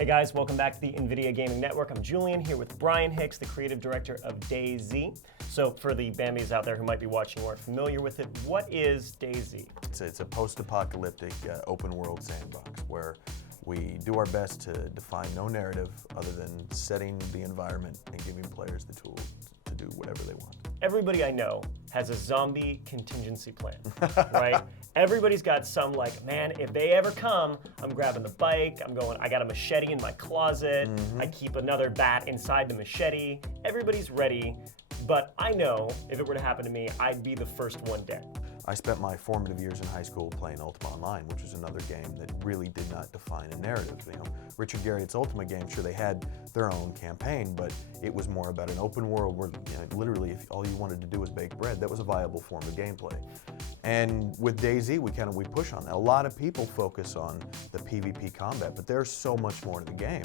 Hey guys, welcome back to the NVIDIA Gaming Network. I'm Julian here with Brian Hicks, the creative director of DayZ. So for the Bambies out there who might be watching or aren't familiar with it, what is DayZ? It's a post-apocalyptic open world sandbox where we do our best to define no narrative other than setting the environment and giving players the tools to do whatever they want. Everybody I know has a zombie contingency plan, right? Everybody's got some like, man, if they ever come, I'm grabbing the bike, I got a machete in my closet, I keep another bat inside the machete. Everybody's ready, but I know if it were to happen to me, I'd be the first one dead. I spent my formative years in high school playing Ultima Online, which was another game that really did not define a narrative. You know, Richard Garriott's Ultima game, sure they had their own campaign, but it was more about an open world where literally if all you wanted to do was bake bread, that was a viable form of gameplay. And with DayZ, we push on that. A lot of people focus on the PvP combat, but there's so much more to the game.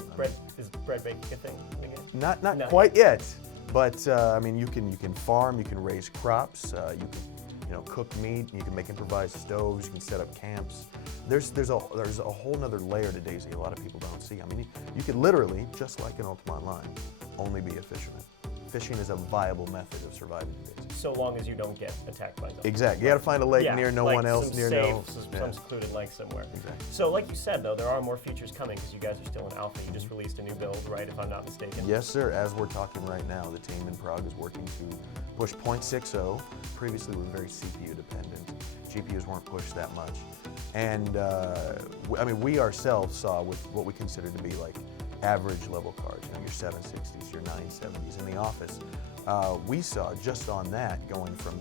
Is bread baking a thing in the game? Not quite yet, but I mean, you can farm, you can raise crops, you can cook meat, you can make improvised stoves, you can set up camps. There's a whole nother layer to DayZ a lot of people don't see. I mean, you could literally, just like in Ultima Online, only be a fisherman. Fishing is a viable method of surviving in DayZ. So long as you don't get attacked by zombies. Exactly. You got to find a lake near no like one else, near no. Some secluded lake somewhere. Exactly. So like you said, though, there are more features coming because you guys are still in alpha. You just released a new build, right, if I'm not mistaken? Yes, sir. As we're talking right now, the team in Prague is working to push 0.60. Previously, we were very CPU dependent. GPUs weren't pushed that much. And I mean, we ourselves saw with what we consider to be like average level cards, your 760s, your 970s in the office. We saw just on that going from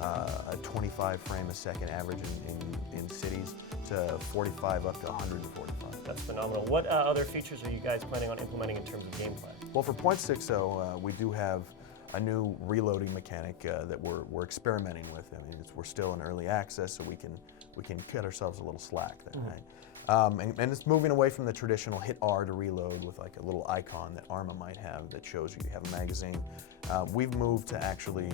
a 25 frame a second average in cities to 45 up to 145. That's phenomenal. What other features are you guys planning on implementing in terms of gameplay? Well, for 0.60, we do have a new reloading mechanic that we're experimenting with. I mean, we're still in early access, so we can cut ourselves a little slack there, right? And it's moving away from the traditional hit R to reload with like a little icon that Arma might have that shows you have a magazine. We've moved to actually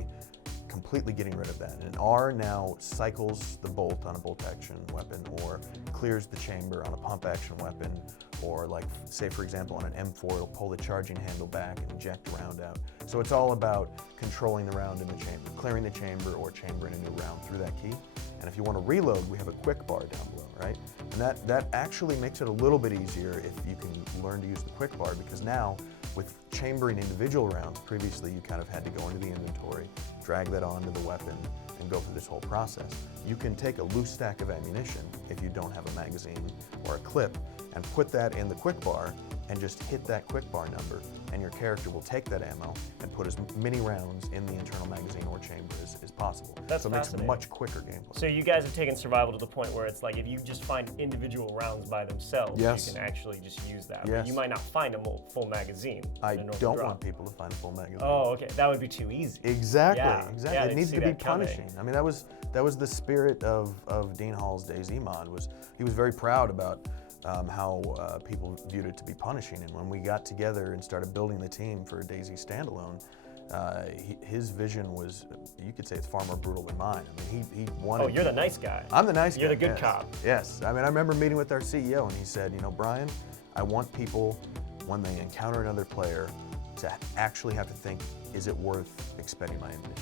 completely getting rid of that. And R now cycles the bolt on a bolt action weapon or clears the chamber on a pump action weapon, or like, say for example, on an M4, it'll pull the charging handle back and eject a round out. So it's all about controlling the round in the chamber, clearing the chamber or chambering a new round through that key. And if you want to reload, we have a quick bar down below, right? And that actually makes it a little bit easier if you can learn to use the quick bar, because now with chambering individual rounds, previously you kind of had to go into the inventory, drag that onto the weapon, and go through this whole process. You can take a loose stack of ammunition if you don't have a magazine or a clip and put that in the quick bar and just hit that quick bar number, and your character will take that ammo and put as many rounds in the internal magazine or chamber as possible. That's so it makes a much quicker gameplay. So you guys have taken survival to the point where it's like if you just find individual rounds by themselves, you can actually just use that. But you might not find a full magazine. I don't want people to find a full magazine. Oh, okay. That would be too easy. Exactly. Yeah, it needs to be punishing. I mean, that was the spirit of Dean Hall's DayZ mod. He was very proud about how people viewed it to be punishing. And when we got together and started building the team for DayZ standalone, his vision was, you could say it's far more brutal than mine. I mean, he wanted. Oh, you're the nice guy. I'm the nice guy. You're the good cop. Yes. I mean, I remember meeting with our CEO and he said, Brian, I want people, when they encounter another player, to actually have to think, is it worth expending my ammunition?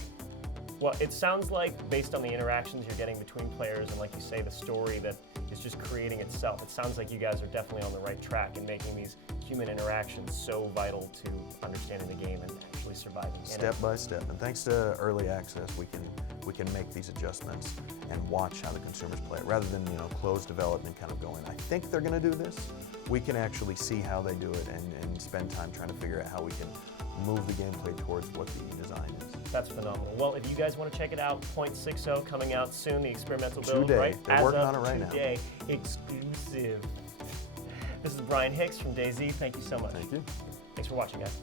Well, it sounds like, based on the interactions you're getting between players and, like you say, the story that is just creating itself, it sounds like you guys are definitely on the right track in making these human interactions so vital to understanding the game and actually surviving in it. Step by step. And thanks to early access, we can make these adjustments and watch how the consumers play it. Rather than closed development kind of going, I think they're going to do this, we can actually see how they do it and spend time trying to figure out how we can move the gameplay towards what the design is. That's phenomenal. Well, if you guys want to check it out, 0.60 coming out soon, the experimental build, Today. right? They're working on it right now. Today, exclusive. This is Brian Hicks from DayZ. Thank you so much. Thank you. Thanks for watching, guys.